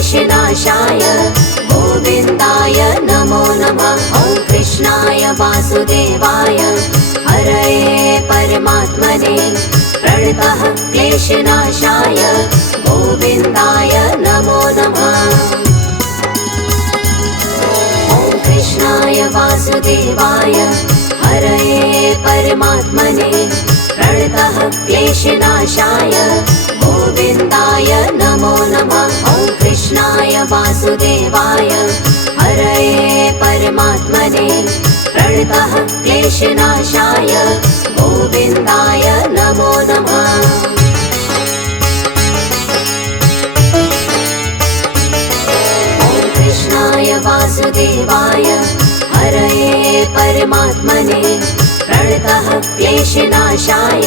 क्लेशनाशाय गोविन्दाय नमो नमः। ॐ कृष्णाय वासुदेवाय हरये परमात्मने प्रणतः क्लेशनाशाय गोविन्दाय नमो नमः। ॐ कृष्णाय वासुदेवाय हरये परमात्मने प्रणतः क्लेशनाशाय गोविन्दाय नमो नमः। ॐ कृष्णाय वासुदेवाय हरये परमात्मने प्रणतः क्लेशनाशाय गोविन्दाय नमो नमः। ॐ कृष्णाय वासुदेवाय हरये परमात्मने प्रणतः क्लेशनाशाय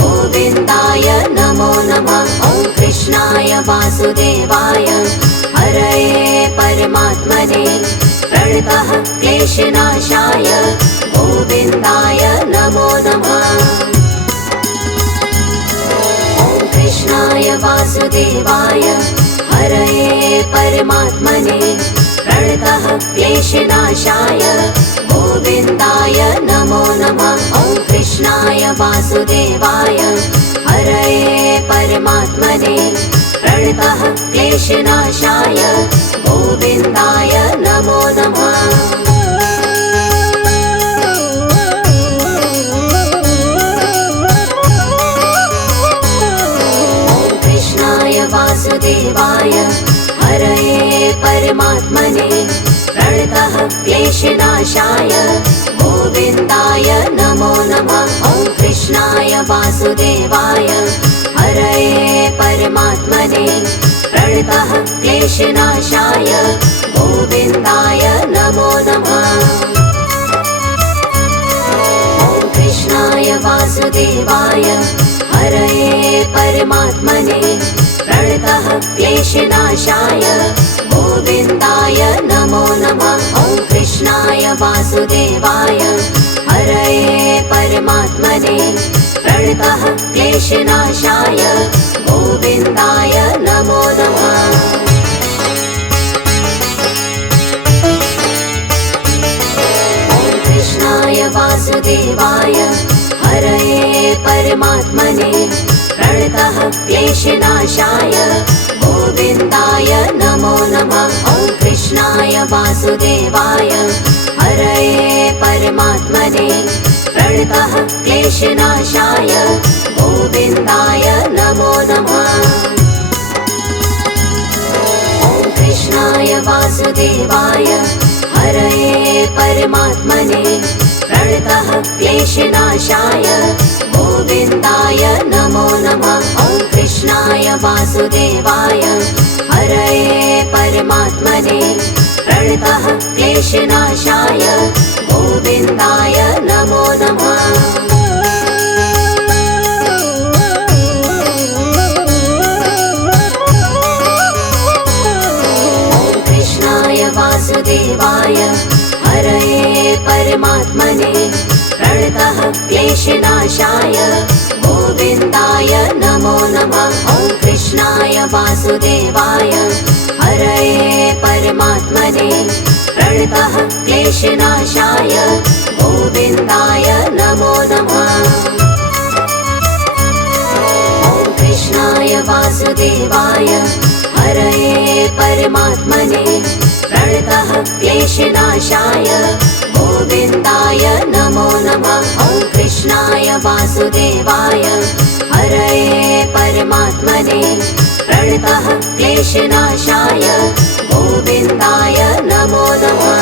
गोविन्दाय नमो नमः। ॐ कृष्णाय वासुदेवाय हरये परमात्मने प्रणतः क्लेशनाशाय गोविन्दाय नमो नमः। ॐ कृष्णाय वासुदेवाय हरये परमात्मने प्रणतः क्लेशनाशाय गोविन्दाय नमो नमः। ॐ कृष्णाय वासुदेवाय हरये परमात्मने प्रणतः क्लेशनाशाय गोविन्दाय नमो नमः। ॐ कृष्णाय वासुदेवाय हरये परमात्मने प्रणतः क्लेशनाशाय गोविन्दाय नमो नमः। ॐ कृष्णाय वासुदेवाय हरये परमात्मने प्रणतः क्लेशनाशाय गोविन्दाय नमो नमः। ॐ कृष्णाय वासुदेवाय हरये परमात्मने प्रणतः क्लेशनाशाय गोविन्दाय नमो नमः। ॐ कृष्णाय वासुदेवाय हरये परमात्मने प्रणतः क्लेशनाशाय गोविन्दाय नमो नमः। ॐ कृष्णाय वासुदेवाय हरये परमात्मने प्रणतः क्लेशनाशाय गोविन्दाय नमो नमः। ॐ कृष्णाय वासुदेवाय हरये परमात्मने प्रणतः क्लेशनाशाय गोविन्दाय नमो नमः। ॐ कृष्णाय वासुदेवाय हरये परमात्मने प्रणतः क्लेशनाशाय गोविन्दाय नमो नमः। ॐ कृष्णाय वासुदेवाय हरये परमात्मने प्रणतः क्लेशनाशाय गोविन्दाय नमो नमः। ॐ कृष्णाय वासुदेवाय हरये परमात्मने प्रणतः क्लेशनाशाय गोविन्दाय नमो नमः। ॐ कृष्णाय वासुदेवाय हरये परमात्मने प्रणतः क्लेशनाशाय गोविन्दाय नमो नमः। ॐ कृष्णाय वासुदेवाय हरये परमात्मने प्रणतः क्लेशनाशाय गोविन्दाय नमो नमः। ॐ कृष्णाय वासुदेवाय हरये परमात्मने प्रणतः क्लेशनाशाय गोविन्दाय नमो नमः।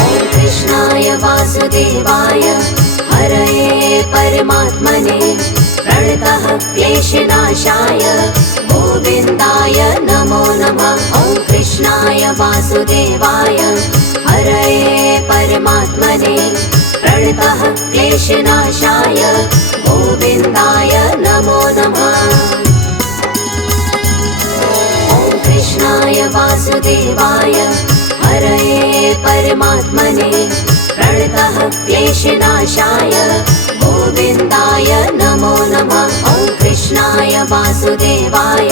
ॐ कृष्णाय वासुदेवाय हरये परमात्मने प्रणतः क्लेशनाशाय गोविन्दाय नमो नमः। ॐ कृष्णाय वासुदेवाय हरये परमात्मने प्रणतः क्लेशनाशाय गोविन्दाय नमो नमः। ॐ कृष्णाय वासुदेवाय हरये परमात्मने प्रणतः क्लेशनाशाय गोविन्दाय नमो नमः। वासुदेवाय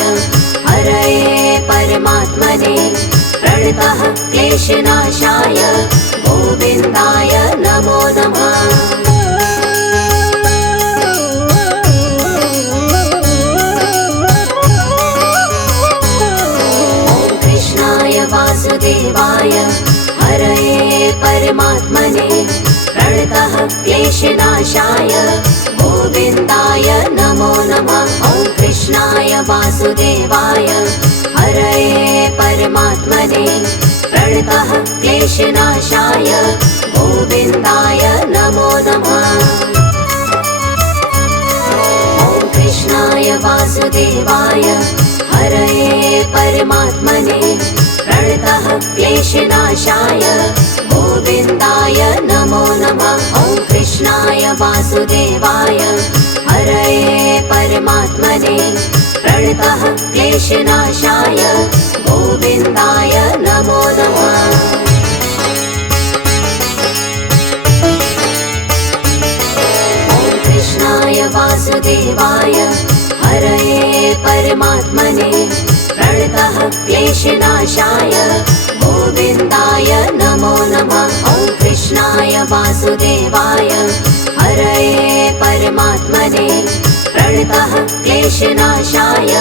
हरये परमात्मने प्रणतः क्लेशनाशाय गोविन्दाय नमो नमः। वासुदेवाय हरये परमात्मने प्रणतः क्लेशनाशाय गोविन्दाय नमो नमः। ॐ कृष्णाय वासुदेवाय हरये परमात्मने प्रणतः क्लेशनाशाय गोविन्दाय नमो नमः। ॐ कृष्णाय वासुदेवाय हरये परमात्मने प्रणतः क्लेशनाशाय गोविन्दाय नमो नमः। ॐ कृष्णाय वासुदेवाय हरये परमात्मने प्रणतः क्लेशनाशाय गोविन्दाय नमो नमः। ॐ कृष्णाय वासुदेवाय हरये परमात्मने प्रणतः क्लेशनाशाय गोविन्दाय नमो नमः। ॐ कृष्णाय वासुदेवाय हरये परमात्मने प्रणतः क्लेशनाशाय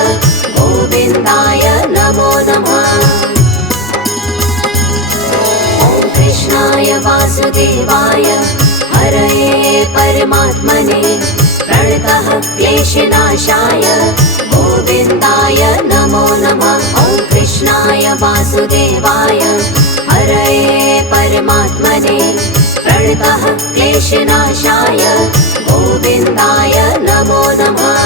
गोविन्दाय नमो नमः। ॐ कृष्णाय वासुदेवाय हरये परमात्मने प्रणतः क्लेशनाशाय गोविन्दाय नमो नमः। ॐ कृष्णाय वासुदेवाय हरये परमात्मने प्रणतः क्लेशनाशाय गोविन्दाय नमो नमः।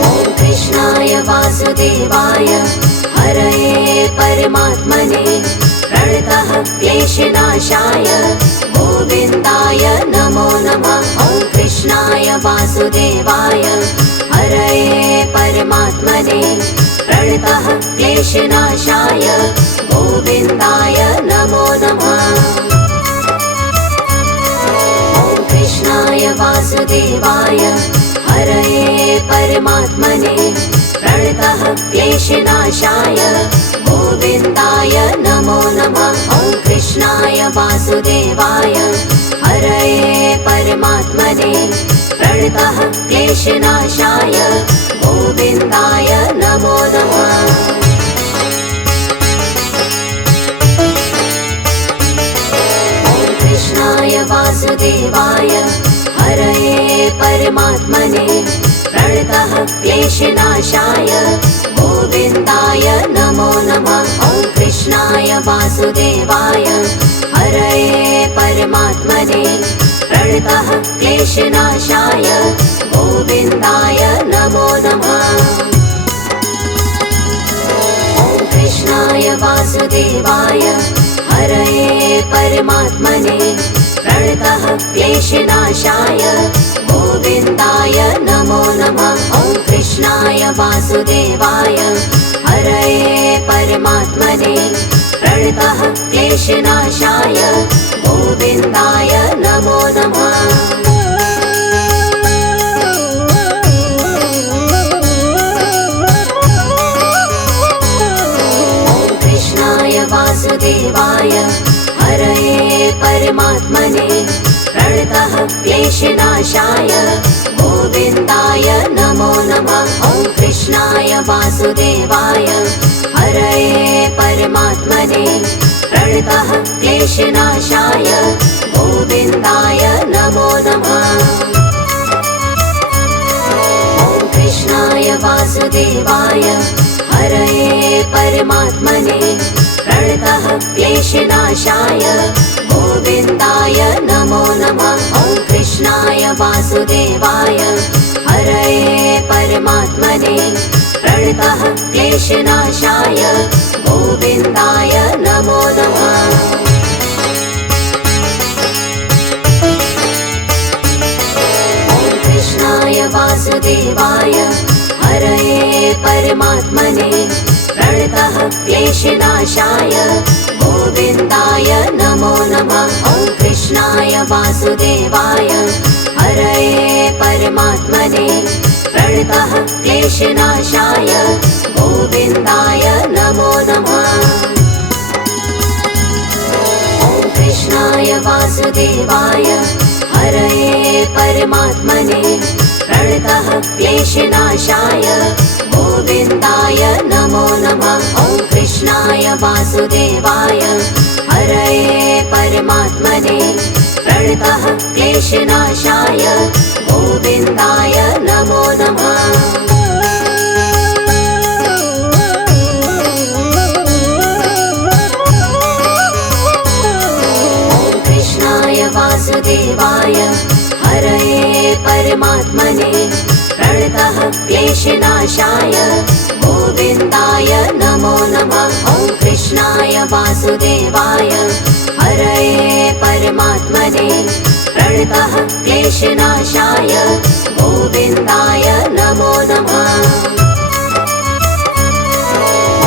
ॐ कृष्णाय वासुदेवाय हरये परमात्मने प्रणतः क्लेशनाशाय गोविन्दाय नमो नमः। ॐ कृष्णाय वासुदेवाय हरये परमात्मने प्रणतः क्लेशनाशाय गोविन्दाय नमो नमः। ॐ कृष्णाय वासुदेवाय हरये परमात्मने प्रणतः क्लेशनाशाय गोविन्दाय नमो नमः। ॐ कृष्णाय वासुदेवाय हरये परमात्मने प्रणतः क्लेशनाशाय गोविन्दाय नमो नमः। ॐ कृष्णाय वासुदेवाय हरये परमात्मने प्रणतः क्लेशनाशाय गोविन्दाय नमो नमः। ॐ कृष्णाय वासुदेवाय हरये परमात्मने प्रणतः क्लेशनाशाय गोविन्दाय नमो नमः। ॐ कृष्णाय वासुदेवाय हरये परमात्मने प्रणतः क्लेशनाशाय गोविन्दाय नमो नमः। ॐ कृष्णाय वासुदेवाय हरये परमात्मने प्रणतः क्लेशनाशाय गोविन्दाय नमो नमः। ॐ कृष्णाय वासुदेवाय हरये परमात्मने प्रणतः क्लेशनाशाय गोविन्दाय नमो नमः। ॐ कृष्णाय वासुदेवाय हरये परमात्मने प्रणतः क्लेशनाशाय गोविन्दाय नमो नमः। ॐ कृष्णाय वासुदेवाय हरये परमात्मने प्रणतः क्लेशनाशाय गोविन्दाय नमो नमः। ॐ कृष्णाय वासुदेवाय हरये परमात्मने प्रणतः क्लेशनाशाय गोविन्दाय नमो नमः। ॐ कृष्णाय वासुदेवाय हरये परमात्मने प्रणतः क्लेशनाशाय गोविन्दाय नमो नमः। ॐ वासुदेवाय हरये परमात्मने प्रणतः क्लेशनाशाय गोविन्दाय नमो नमः। ॐ कृष्णाय वासुदेवाय हरये परमात्मने प्रणतः क्लेशनाशाय गोविन्दाय नमो नमः। ॐ कृष्णाय वासुदेवाय हरये परमात्मने प्रणतः क्लेशनाशाय गोविन्दाय नमो नमः। ॐ कृष्णाय वासुदेवाय हरये परमात्मने प्रणतः क्लेशनाशाय गोविन्दाय नमो नमः। ॐ कृष्णाय वासुदेवाय हरये परमात्मने प्रणतः क्लेशनाशाय गोविन्दाय नमो नमः।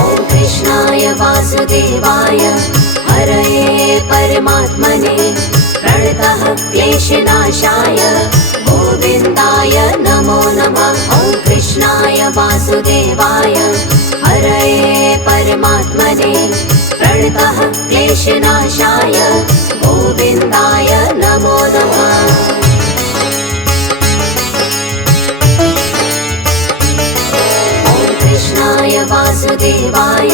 ॐ कृष्णाय वासुदेवाय हरये परमात्मने प्रणतः क्लेशनाशाय गोविन्दाय नमो नमः। ॐ कृष्णाय वासुदेवाय हरये परमात्मने प्रणतः क्लेशनाशाय गोविन्दाय नमो नमः। ॐ कृष्णाय वासुदेवाय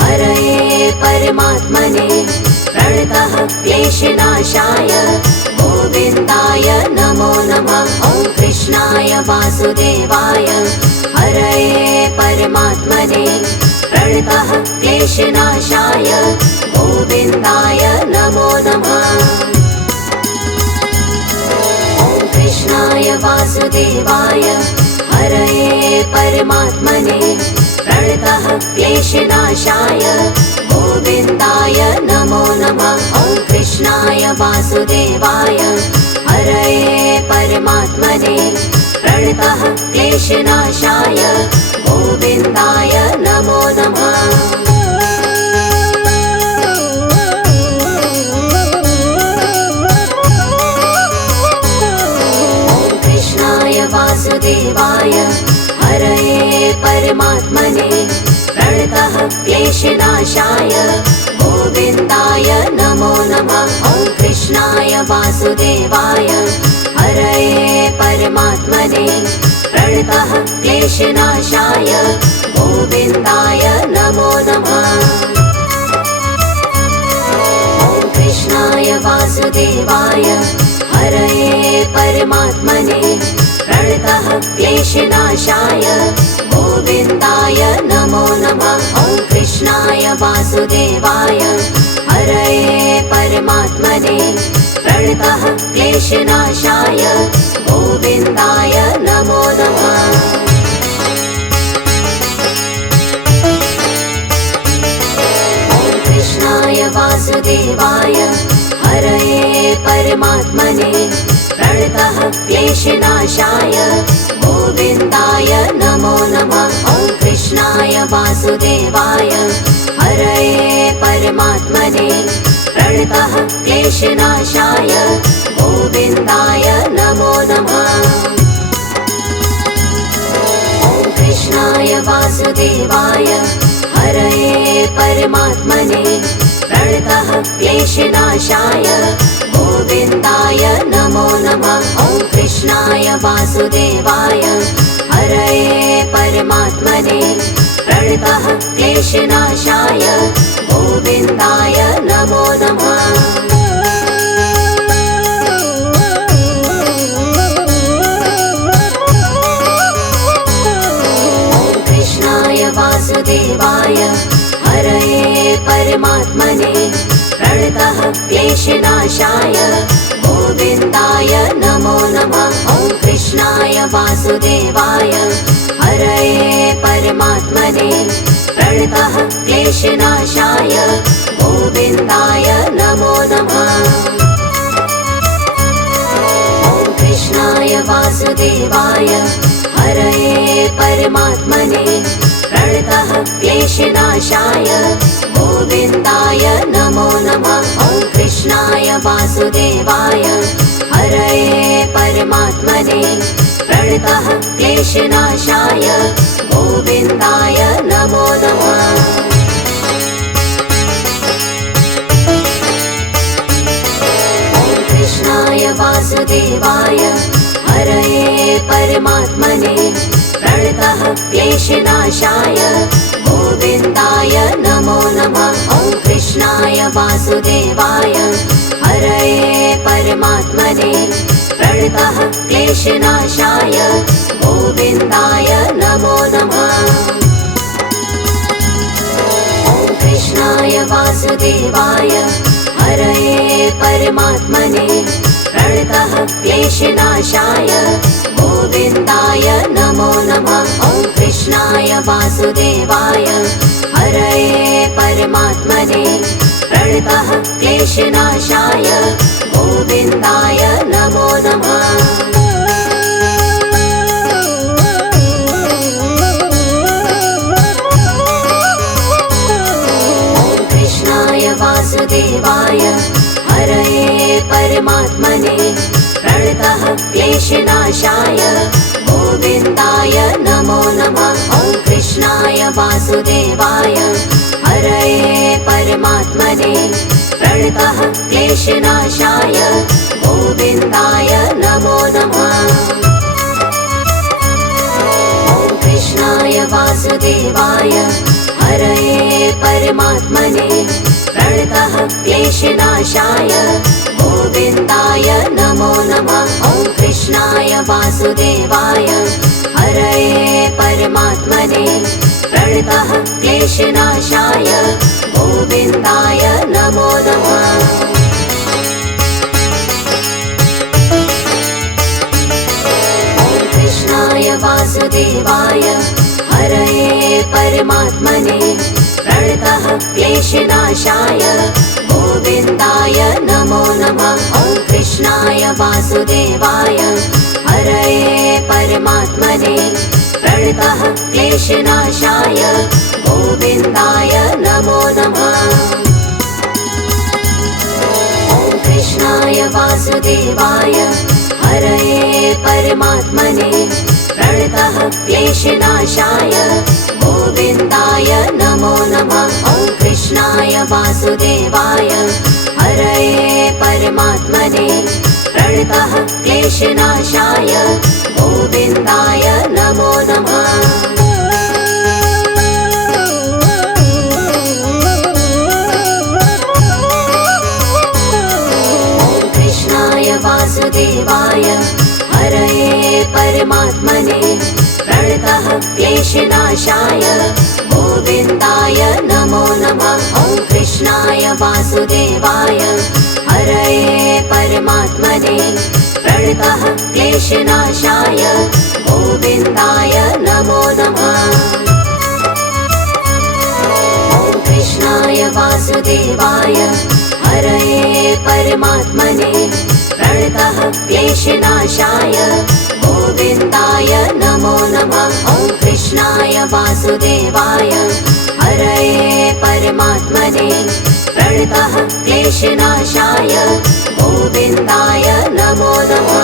हरये परमात्मने प्रणतः क्लेशनाशाय गोविन्दाय नमो नमः। ॐ कृष्णाय वासुदेवाय हरये परमात्मने प्रणतः क्लेशनाशाय गोविन्दाय नमो नमः। ॐ कृष्णाय वासुदेवाय हरये परमात्मने प्रणतः क्लेशनाशाय गोविन्दाय नमो नमः। ॐ कृष्णाय वासुदेवाय हरये परमात्मने प्रणतः क्लेशनाशाय गोविन्दाय नमो नमः। ॐ कृष्णाय वासुदेवाय हरये परमात्मने प्रणतः क्लेशनाशाय गोविन्दाय नमो नमः। ॐ कृष्णाय वासुदेवाय हरये परमात्मने प्रणतः क्लेशनाशाय गोविन्दाय नमो नमः। ॐ कृष्णाय वासुदेवाय हरये परमात्मने प्रणतः क्लेशनाशाय गोविन्दाय नमो नमः। ॐ कृष्णाय वासुदेवाय हरये परमात्मने प्रणतः क्लेशनाशाय गोविन्दाय नमो नमः। ॐ कृष्णाय वासुदेवाय हरये परमात्मने प्रणतः क्लेशनाशाय गोविन्दाय नमो नमः। ॐ कृष्णाय वासुदेवाय हरये परमात्मने प्रणतः क्लेशनाशाय गोविन्दाय नमो नमः। ॐ कृष्णाय वासुदेवाय हरये परमात्मने प्रणतः क्लेशनाशाय गोविन्दाय नमो नमः। ॐ कृष्णाय वासुदेवाय हरये परमात्मने प्रणतः क्लेशनाशाय गोविन्दाय नमो नमः। ॐ कृष्णाय वासुदेवाय हरये परमात्मने प्रणतः क्लेशनाशाय गोविन्दाय नमो नमः। ॐ कृष्णाय वासुदेवाय हरये परमात्मने प्रणतः क्लेशनाशाय गोविन्दाय नमो नमः। ॐ कृष्णाय वासुदेवाय हरये परमात्मने प्रणतः क्लेशनाशाय गोविन्दाय नमो नमः। ॐ कृष्णाय वासुदेवाय हरये परमात्मने प्रणतः क्लेशनाशाय गोविन्दाय नमो नमः। कृष्णाय वासुदेवाय हरये परमात्मने प्रणतः क्लेशनाशाय गोविन्दाय नमो नमः। ॐ कृष्णाय वासुदेवाय हरये परमात्मने प्रणतः क्लेशनाशाय गोविन्दाय नमो नमः। ॐ कृष्णाय वासुदेवाय हरये परमात्मने प्रणतः क्लेशनाशाय गोविन्दाय नमो नमः। ॐ कृष्णाय वासुदेवाय हरये परमात्मने प्रणतः क्लेशनाशाय गोविन्दाय नमो नमः। वासुदेवाय हरये परमात्मने प्रणतः क्लेशनाशाय गोविन्दाय नमो नमः। ॐ कृष्णाय वासुदेवाय हरये परमात्मने प्रणतः क्लेशनाशाय गोविन्दाय नमो नमः। ॐ कृष्णाय वासुदेवाय हरये परमात्मने प्रणतः क्लेशनाशाय गोविन्दाय नमो नमः। ॐ कृष्णाय वासुदेवाय हरये परमात्मने प्रणतः क्लेशनाशाय गोविन्दाय नमो नमः। ॐ कृष्णाय वासुदेवाय हरये परमात्मने प्रणतः क्लेशनाशाय गोविन्दाय नमो नमः। ॐ कृष्णाय वासुदेवाय हरये परमात्मने प्रणतः क्लेशनाशाय गोविन्दाय नमो नमः। ॐ कृष्णाय वासुदेवाय हरये परमात्मने प्रणतः क्लेशनाशाय गोविन्दाय नमो नमः। ॐ कृष्णाय वासुदेवाय हरये परमात्मने प्रणतः क्लेशनाशाय गोविन्दाय नमो नमः। ॐ कृष्णाय वासुदेवाय हरये परमात्मने प्रणतः क्लेशनाशाय गोविन्दाय नमो नमः। ॐ कृष्णाय वासुदेवाय हरये परमात्मने प्रणतः क्लेशनाशाय गोविन्दाय नमो नमः। ॐ कृष्णाय वासुदेवाय हरये परमात्मने प्रणतः क्लेशनाशाय गोविन्दाय नमो नमः। ॐ कृष्णाय वासुदेवाय हरये परमात्मने प्रणतः क्लेशनाशाय गोविन्दाय नमो नमः।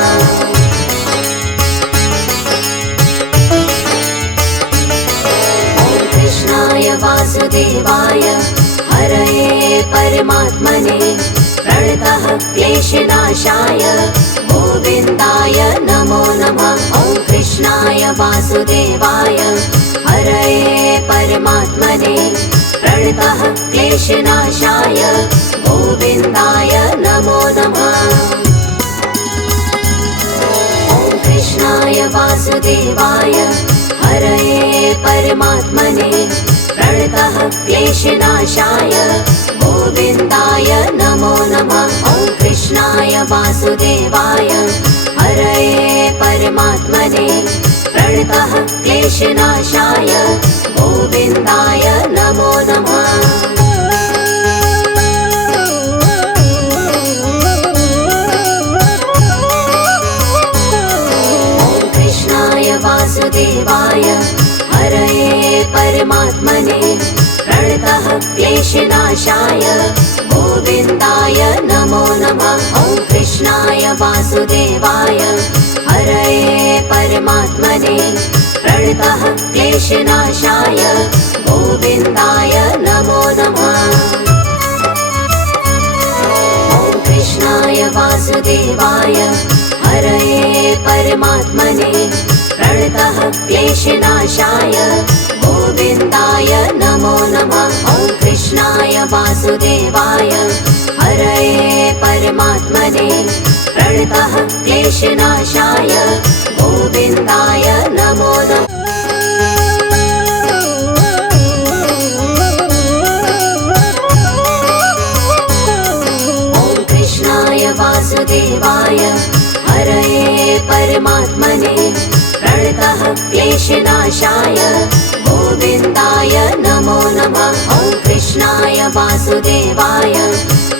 ॐ कृष्णाय वासुदेवाय हरये परमात्मने प्रणतः क्लेशनाशाय गोविन्दाय नमो नमः। ॐ कृष्णाय वासुदेवाय हरये परमात्मने प्रणतः क्लेशनाशाय गोविन्दाय नमो नमः। ॐ कृष्णाय वासुदेवाय हरये परमात्मने प्रणतः क्लेशनाशाय गोविन्दाय नमो नमः। ॐ कृष्णाय वासुदेवाय हरये परमात्मने प्रणतः क्लेशनाशाय गोविन्दाय नमो नमः। ॐ कृष्णाय वासुदेवाय हरये परमात्मने प्रणतः क्लेशनाशाय गोविन्दाय नमो नमः। कृष्णाय वासुदेवाय हरये परमात्मने प्रणतः क्लेशनाशाय गोविन्दाय नमो नमः। ॐ कृष्णाय वासुदेवाय हरये परमात्मने प्रणतः क्लेशनाशाय गोविन्दाय नमो नमः। ॐ कृष्णाय वासुदेवाय हरये परमात्मने प्रणतः क्लेशनाशाय गोविन्दाय नमो नमः। ॐ कृष्णाय वासुदेवाय हरये परमात्मने प्रणतः क्लेशनाशाय गोविन्दाय नमो नमः। ॐ कृष्णाय वासुदेवाय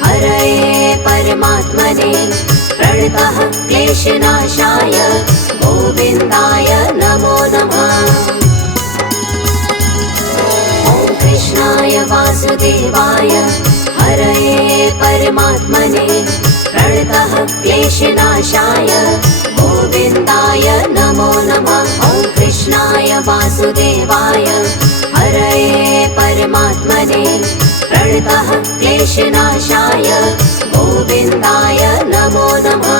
हरये परमात्मने प्रणतः क्लेशनाशाय गोविन्दाय नमो नमः। ॐ कृष्णाय वासुदेवाय हरये परमात्मने प्रणतः क्लेशनाशाय गोविन्दाय नमो नमः। ॐ कृष्णाय वासुदेवाय हरये परमात्मने प्रणतः क्लेशनाशाय गोविन्दाय नमो नमः।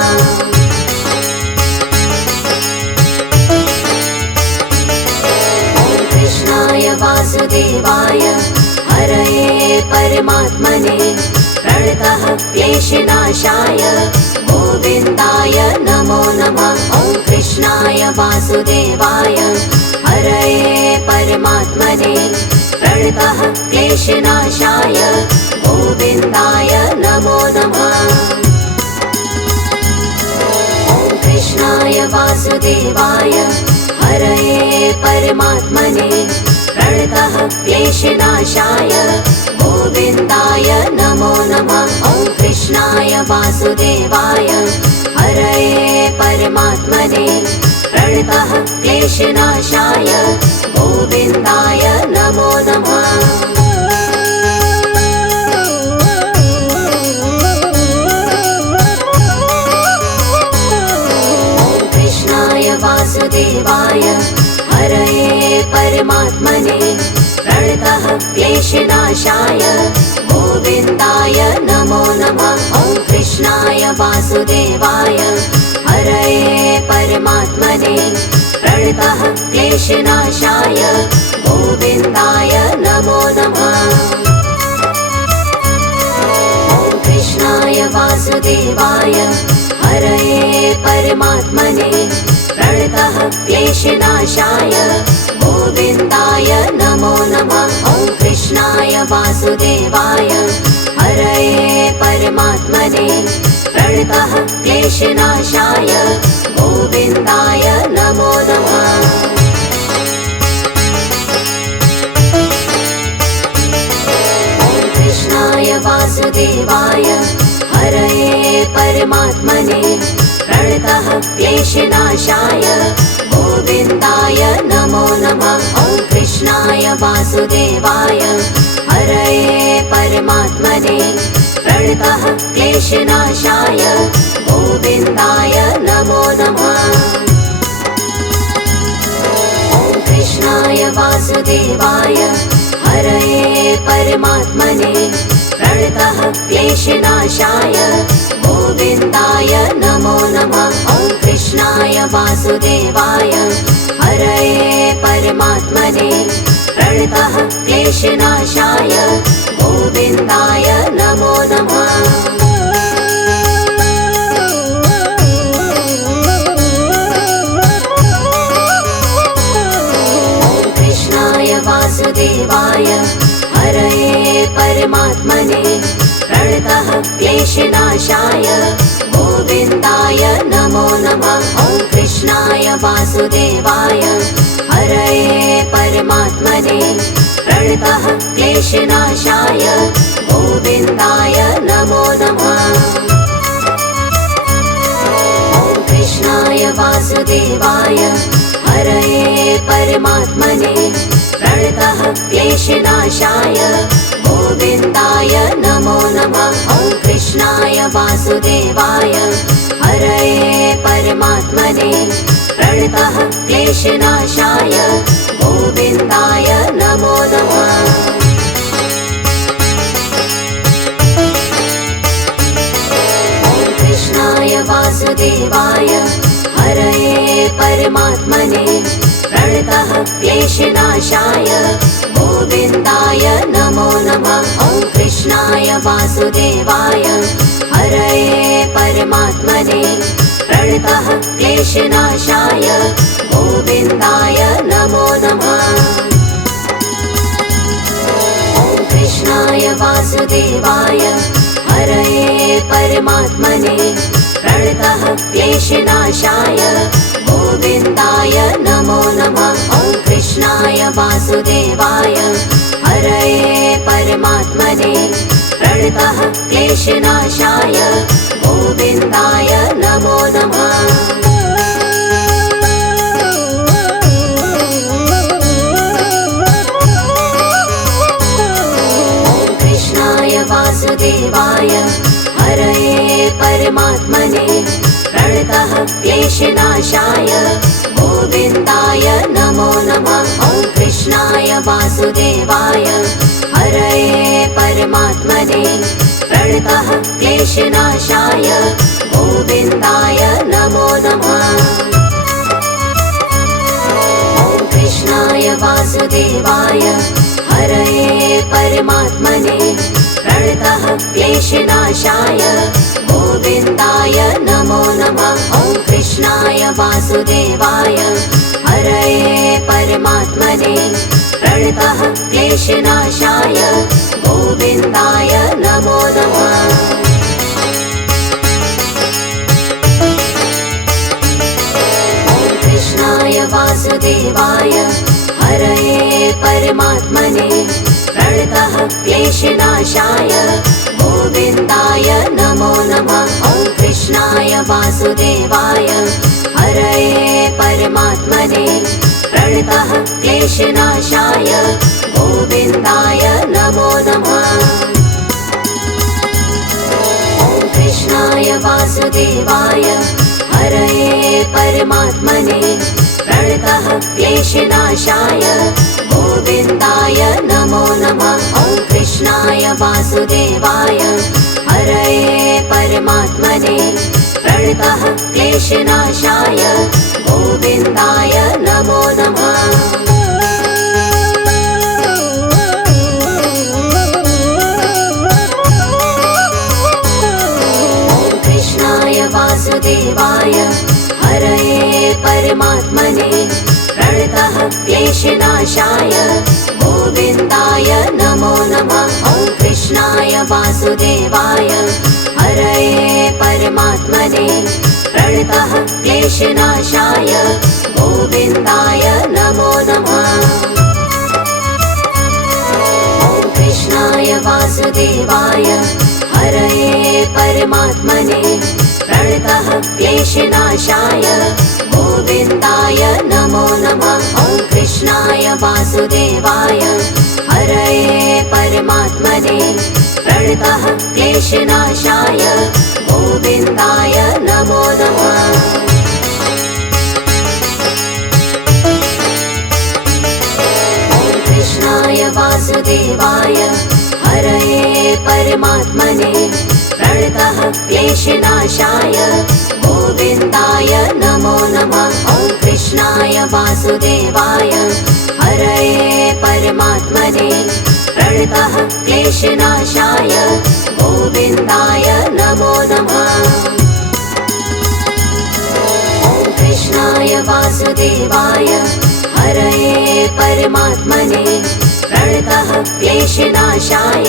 ॐ कृष्णाय वासुदेवाय हरये परमात्मने प्रणतः क्लेशनाशाय गोविन्दाय नमो नमः। ॐ कृष्णाय वासुदेवाय हरये परमात्मने प्रणतः क्लेशनाशाय गोविन्दाय नमो नमः। ॐ कृष्णाय वासुदेवाय हरये परमात्मने प्रणतः क्लेशनाशाय गोविन्दाय नमो नमः। ॐ कृष्णाय वासुदेवाय हरये परमात्मने प्रणतः क्लेशनाशाय गोविन्दाय नमो नमः। ॐ कृष्णाय वासुदेवाय हरये परमात्मने प्रणतः क्लेशनाशाय गोविन्दाय नमो नमः। ॐ कृष्णाय वासुदेवाय हरये परमात्मने प्रणतः क्लेशनाशाय गोविन्दाय नमो नमः। ॐ कृष्णाय वासुदेवाय हरये परमात्मने प्रणतः क्लेशनाशाय गोविन्दाय नमो नमः। ॐ कृष्णाय वासुदेवाय हरये परमात्मने प्रणतः क्लेशनाशाय गोविन्दाय नमो नमः। ॐ कृष्णाय वासुदेवाय हरये परमात्मने प्रणतः क्लेशनाशाय गोविन्दाय नमो नमः। ॐ कृष्णाय वासुदेवाय हरये परमात्मने प्रणतः क्लेशनाशाय गोविन्दाय नमो नमः। ॐ कृष्णाय वासुदेवाय हरये परमात्मने प्रणतः क्लेशनाशाय गोविन्दाय नमो नमः। ॐ कृष्णाय वासुदेवाय हरये परमात्मने प्रणतः क्लेशनाशाय गोविन्दाय नमो नमः। ॐ कृष्णाय वासुदेवाय हरये परमात्मने प्रणतः क्लेशनाशाय गोविन्दाय नमो नमः। ॐ कृष्णाय वासुदेवाय हरये परमात्मने प्रणतः क्लेशनाशाय गोविन्दाय नमो नमः। ॐ कृष्णाय वासुदेवाय हरये परमात्मने प्रणतः क्लेशनाशाय गोविन्दाय नमो नमः। ॐ कृष्णाय वासुदेवाय परमात्मने प्रणतः क्लेशनाशाय गोविन्दाय नमो नमः। ॐ कृष्णाय वासुदेवाय हरये परमात्मने प्रणतः क्लेशनाशाय गोविन्दाय नमो नमः। ॐ कृष्णाय वासुदेवाय हरये परमात्मने प्रणतः क्लेशनाशाय गोविन्दाय नमो नमः। ॐ कृष्णाय वासुदेवाय हरये परमात्मने प्रणतः क्लेशनाशाय गोविन्दाय नमो नमः। ॐ कृष्णाय वासुदेवाय हरये परमात्मने प्रणतः क्लेशनाशाय गोविन्दाय नमो नमः। ॐ कृष्णाय वासुदेवाय हरये परमात्मने प्रणतः क्लेशनाशाय गोविन्दाय नमो नमः। ॐ कृष्णाय वासुदेवाय हरये परमात्मने प्रणतः क्लेशनाशाय गोविन्दाय नमो नमः। ॐ कृष्णाय वासुदेवाय हरये परमात्मने प्रणतः क्लेशनाशाय गोविन्दाय नमो नमः। ॐ कृष्णाय वासुदेवाय हरये परमात्मने प्रणतः क्लेशनाशाय गोविन्दाय नमो नमः। ॐ कृष्णाय वासुदेवाय हरये परमात्मने प्रणतः क्लेशनाशाय गोविन्दाय नमो नमः। ॐ कृष्णाय वासुदेवाय हरये परमात्मने प्रणतः क्लेशनाशाय गोविन्दाय नमो नमः। ॐ कृष्णाय वासुदेवाय हरये परमात्मने प्रणतः क्लेशनाशाय गोविन्दाय नमो नमः। ॐ कृष्णाय वासुदेवाय हरये परमात्मने प्रणतः क्लेशनाशाय गोविन्दाय नमो नमः। ॐ कृष्णाय वासुदेवाय हरये परमात्मने प्रणतः क्लेशनाशाय गोविन्दाय नमो नमः। ॐ कृष्णाय वासुदेवाय हरये परमात्मने प्रणतः क्लेशनाशाय गोविन्दाय नमो नमः। ॐ कृष्णाय वासुदेवाय हरये परमात्मने प्रणतः क्लेशनाशाय गोविन्दाय नमो नमः। ॐ कृष्णाय वासुदेवाय हरये परमात्मने प्रणतः क्लेशनाशाय गोविन्दाय नमो नमः। ॐ कृष्णाय वासुदेवाय हरये परमात्मने प्रणतः क्लेशनाशाय गोविन्दाय नमो नमः। ॐ कृष्णाय वासुदेवाय हरये परमात्मने प्रणतः क्लेशनाशाय गोविन्दाय नमो नमः। ॐ कृष्णाय वासुदेवाय हरये परमात्मने प्रणतः क्लेशनाशाय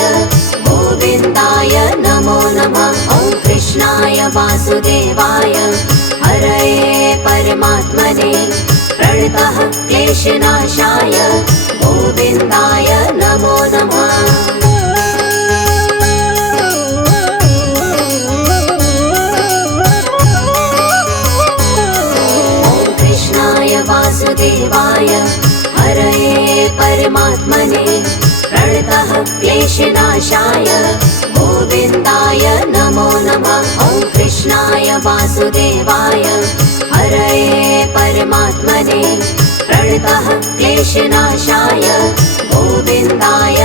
गोविन्दाय नमो नमः। ॐ कृष्णाय वासुदेवाय हरये परमात्मने प्रणतः क्लेशनाशाय गोविन्दाय नमो नमः। ॐ कृष्णाय वासुदेवाय हरये परमात्मने प्रणतः क्लेशनाशाय गोविन्दाय नमो नमः। ॐ कृष्णाय वासुदेवाय क्लेशनाशाय गोविन्दाय